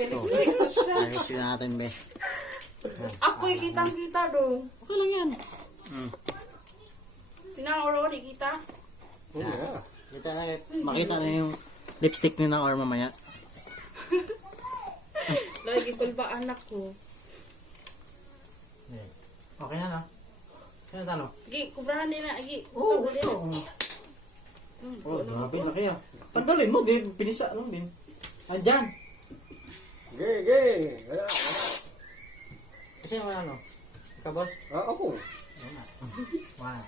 Ito siya. Ayusin natin, be. Ako'y kitang-kita dong. Okay lang yan. Sinaoro, di kita. Oh, yeah. Kita na, makita na yung lipstick ni na or mamaya. Lagi ba anak ko? Okay na, no? Kaya talo? Agi, kubrahan din na. Agi, Oo, kubrahan ito. din. Oh, grabe, laki ah. Tanggalin mo, din. Pinisa lang din. Andyan. Gay. Wala. Kasi naman ano? Ikaw, boss? Ako. Wow.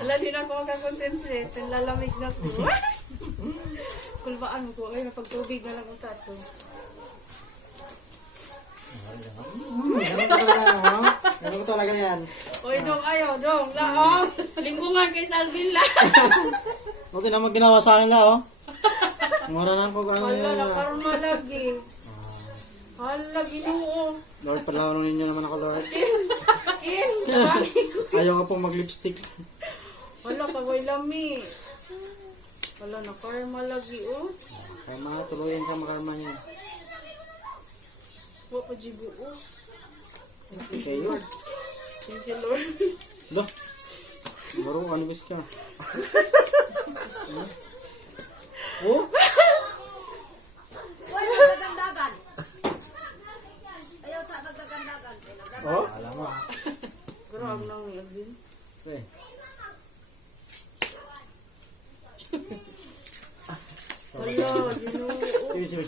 Wala din ako makakonsentrate. Lalamig na ko. Kulbaan mo ko. Ay, napagtubig na lang ang tato. Ganun talaga yan. Oy, dong, ayaw, dong. Laong. Lingkungan kay Salvin lang. Huwag naman ginawa sa akin la, oh. Mura na ko ano Wala yun. na, parang malagi. Hala, ginoo. Lord, palawan ninyo naman ako, Lord. Kin, tabagi ko. Ayaw ko pong mag-lipstick. Wala, kagoy lami. Wala na, karma lagi, oh. Kaya mga tuluyan ka makarma niya. Wa pa jibu, oh. Okay, Lord. Thank you, Lord. Dah. Baru ano bis ka. Oh? Uy, magdagandagan. Ayaw sa magdagandagan. Oh? Alam mo. Grabe nang Alvin. Eh. Hala, ginoo. Sige.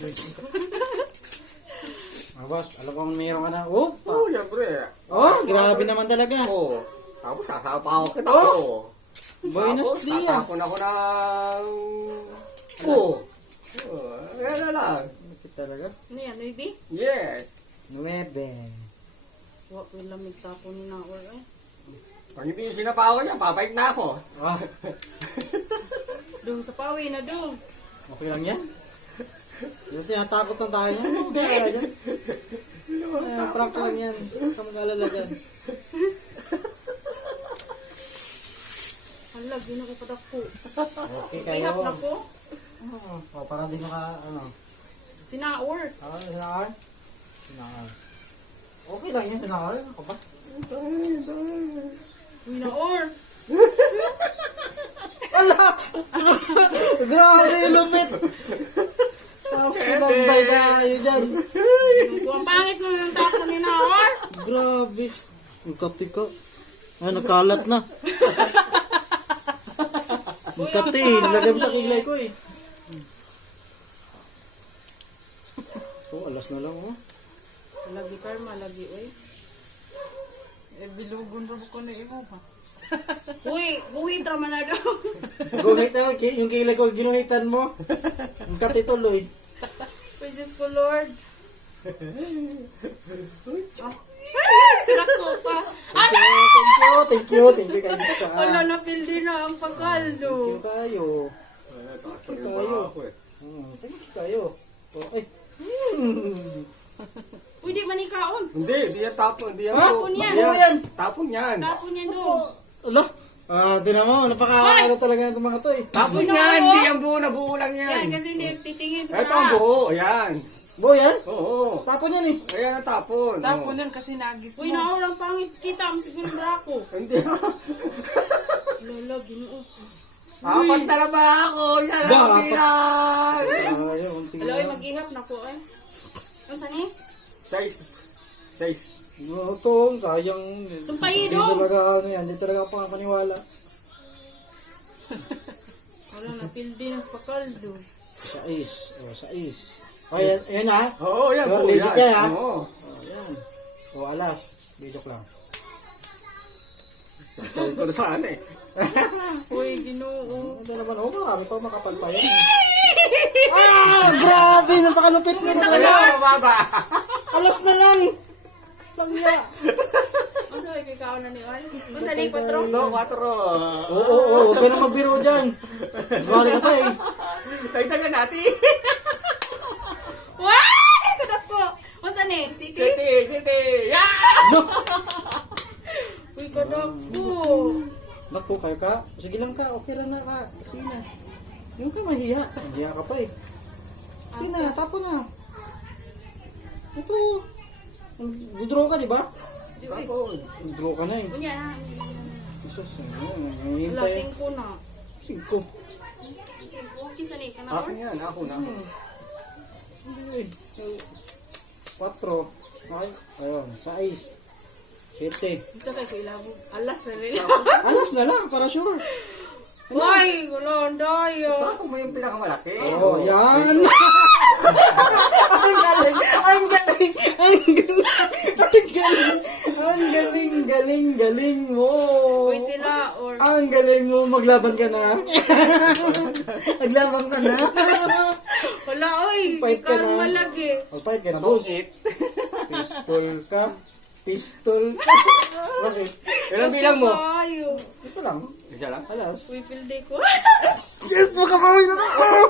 Boss, alam ko mayroon ka na. Oh? Oh, yan, pre. Oh, grabe naman talaga. Oh. Tapos sasapaw kita. Oh. Oh. Buenos Tapos, dias. tatapon ako ng... Oh. Yan na lang. Bakit talaga? Ano yan, maybe? Yes. 9. Wa ko lamig tapo ni na or eh. Pag hindi yung sinapawan niya, papait na ako. Ah, Dong sa pawi na dong. okay lang yan. Yung tinatakot ng tayo niya. Ano kaya dyan? Prank lang yan. Huwag ka mag-alala dyan. Hala, ginoo pa dako. Okay Ihap kayo. na ko. Oh, para di maka, ano. Sinaor. Ah, sinakar? Sinakar. Okay lang yan, sinakar. Ako ba? Sinaor. Ala! Grabe yung lupit! Tapos kinagday tayo dyan. Ang pangit mo yung tapo ni Naor. Grabe. Ang kati ko. Ay, nagkalat na. Ang kati. Nilagay mo sa kilay ko eh. Oh, alas na lang oh. Lagi karma, lagi oy. Bilugon rin ko na imo ha. Uy, guhit raman na daw. Gunit na, yung kilay ko, ginuhitan mo. Ang kati tuloy. Praise ko, Lord. Nako pa. Ano? Thank you kayo sa. Wala na pildi na ang pagkaldo. Thank you kayo. Thank you kayo. Oh, ay. Pwede man ikaon. Hindi, di yan tapon. Di yan Ha? po. Tapon yan. Ano yan? Tapon yan. Tapo niya doon. Ala. Di naman, napaka-ano talaga itong mga to eh. Tapon Buo. yan. Di yan buo na buo lang Yan, yan. kasi titingin sa Ito ang buo. Yan. Bo yan? Oo. Tapon yan eh. Ayan ang tapon. Tapon nun kasi nagis Uy, mo. Naor, ang pangit kita. Ang siguro brako. Hindi. Lola, ginoo. Apat na na ba ako? Yan Ba, ang apat. bilang. Ayun, unti Hello, ay mag-ihap na ko eh. Ang sani? Size. No, to, sayang. Sumpayin, Hindi oh. talaga ano yan, hindi talaga ako paniwala. Wala na, pildi na sa pakaldo. Sais. Ay, yan ha. Oo, yan So, po. legit Yan. yan, ha? Oo. Oh, yan. O, alas. Bidok lang. Tawag ko na saan eh. Uy, ginoo. Ito naman, oh, marami pa makapal pa yan. Grabe, napakalupit mo talaga. Wala, mababa. Alas na lang. Langya. Ang sa ikaw na ni Oy? Ang sa ni 4? No, 4. Oo, huwag ka na magbiro dyan. Bali ka pa eh. Dagdagan natin. Wow! Kadap ko! Ang sa ni? City? City. Yeah! Uy, kadap ko. Naku, kayo ka. Sige lang ka, okay lang na ka. Sige na. Yung ka mahiya. Mahiya ka pa eh. Sige na, tapo na. Ito. Didraw ka, di ba? Ako. Draw ka na eh. Kunya ha. Jesus, ano, Wala, hihintay. 5 na. 5. 5, kinsa ni ka na Ako yan, ako na. 4. Okay. Ayun, 6. 7. Kinsa kay ko ilabo. Alas na rin. Alas na lang, para sure. Why? Wala, ang dayo. Ako mo yung pinakamalaki. Oh, yan! Ang galing! Ang galing! Ang galing! Ang galing! Ang galing! Galing! Galing mo! Uy sila or... Ang galing mo! Maglaban ka na! Maglaban ka na! Wala, oy. Fight ka na. Karma lagi. Magfight ka na, boss! Pistol ka! Pistol ka! Bakit? Ilang bilang mo? Ayo. Isa lang. Isa lang? Alas. Uy, feel day ko. Yes! Makapawin na ako!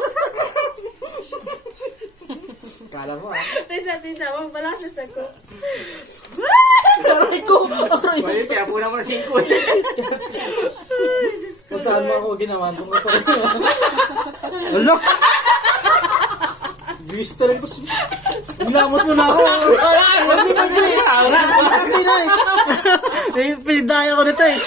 Kala mo ah. Tisa, wag balasos ako. Aray ko! Aray ko! Well, kaya po naman na 5. Ay, Diyos ko. Kung saan mo ako ginawa, doon ko pa rin. Alok! Gusto rin ko. Nilamos mo na ako. Hindi pa din eh. Hindi na eh. Pinidaya ko nito eh.